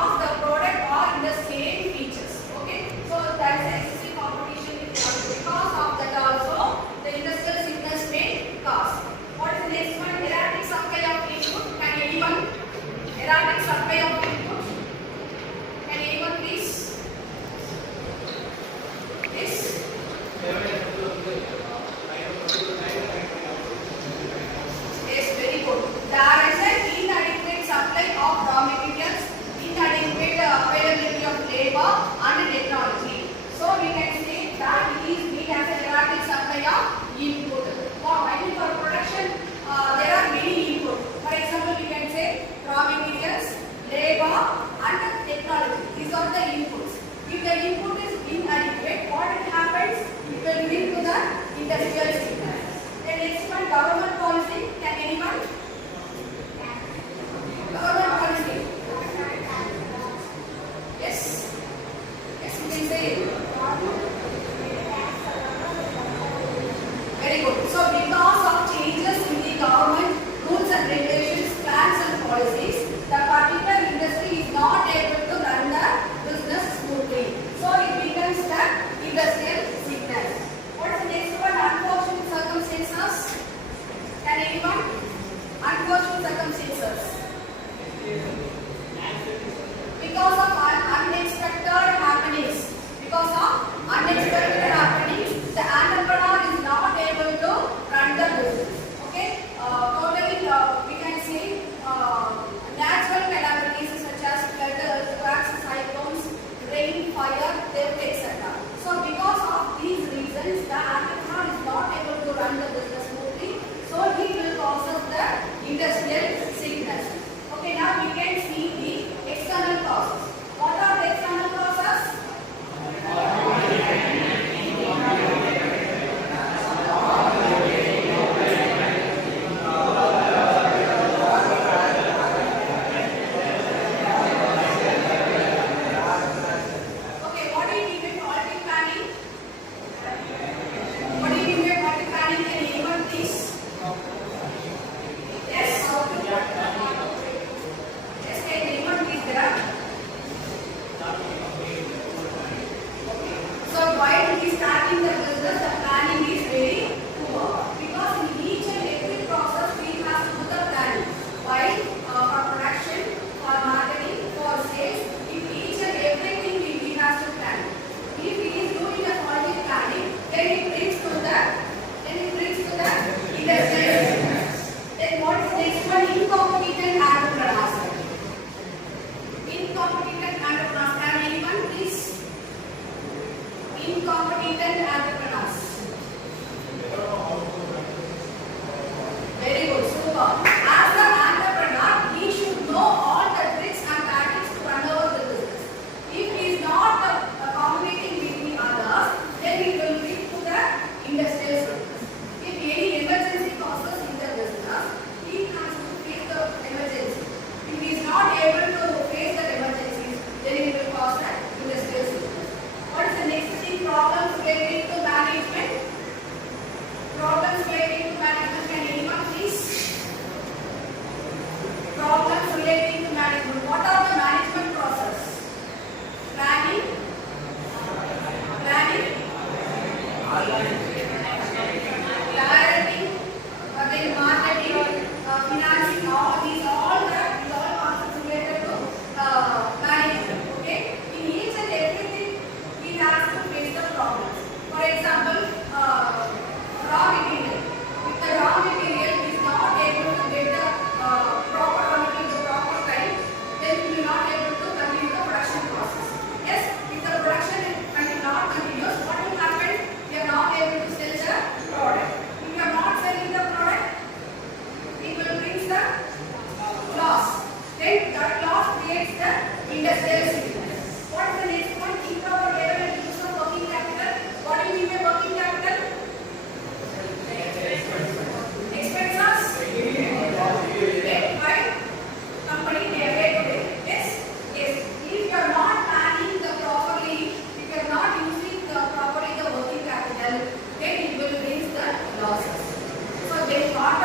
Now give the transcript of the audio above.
because the product are in the same features. Okay, so that is excessive competition because of that also the industrial sickness may cause. What is the next one? Erratic supply of input. Can anyone? Erratic supply of input. Can anyone please? Yes. Yes, very good. There is an inadequate supply of raw materials, inadequate availability of labor and technology. So we can say that it is being as an erratic supply of input. While for production, there are many input. For example, we can say raw materials, labor, and technology. These are the inputs. If the input is inadequate, what happens? It will lead to the industrial sickness. The next one, government policy. Can anyone? Government policy. Yes. Yes, you can say it. Very good. So because of changes in the government rules and regulations, plans and policies, the particular industry is not able to run the business smoothly. So it becomes the industrial sickness. What is the next one? Unfortunate circumstances. Can anyone? Unfortunate circumstances. Because of unexpected happenings. Because of unexpected happenings, the entrepreneur is not able to run the business. Okay? Totally, we can say natural calamities such as flood, earthquakes, cyclones, rain, fire, theft, etc. So because of these reasons, the entrepreneur is not able to run the business smoothly. So he will cause the industrial sickness. Okay, now we can see the external causes. What are the external causes? Okay, what do you mean by quality planning? What do you mean by quality planning? Can anyone please? Yes. Yes, can anyone please there? So while he is starting the business, the planning is very poor. Because in each and every process we have to do the planning. While for production, for marketing, for sales, in each and everything we have to plan. If he is doing the quality planning, then it brings to the industrial. Then what is next one? Incompetent entrepreneurs. Incompetent entrepreneurs. Can anyone please? Incompetent entrepreneurs. Very good, super. As an entrepreneur, he should know all the tricks and tactics to run over the business. If he is not competing with the others, then it will lead to the industrial sickness. If any emergency causes in the business, he has to face the emergency. If he is not able to face the emergencies, then it will cause the industrial sickness. What is the next thing? Problems relating to management. Problems relating to management. Can anyone please? Problems relating to management. What are the management process? Planning. Planning. Clarity. Then marketing. Financing. All these all concepts related to management. Okay. In each and everything, he has to face the problems. For example, raw material. If the raw material is not able to get the proper raw material at the proper time, then we will not able to continue the production process. Yes, if the production not continuous, what will happen? We are not able to sell the product. If we are not selling the product, it will bring the loss. Then that loss creates the industrial sickness. What is the next one? Improper level and use of working capital. What do you mean by working capital? Expenses paid by company day to day. Yes. Yes. If you are not planning the properly, if you are not using properly the working capital, then it will bring the losses. So then what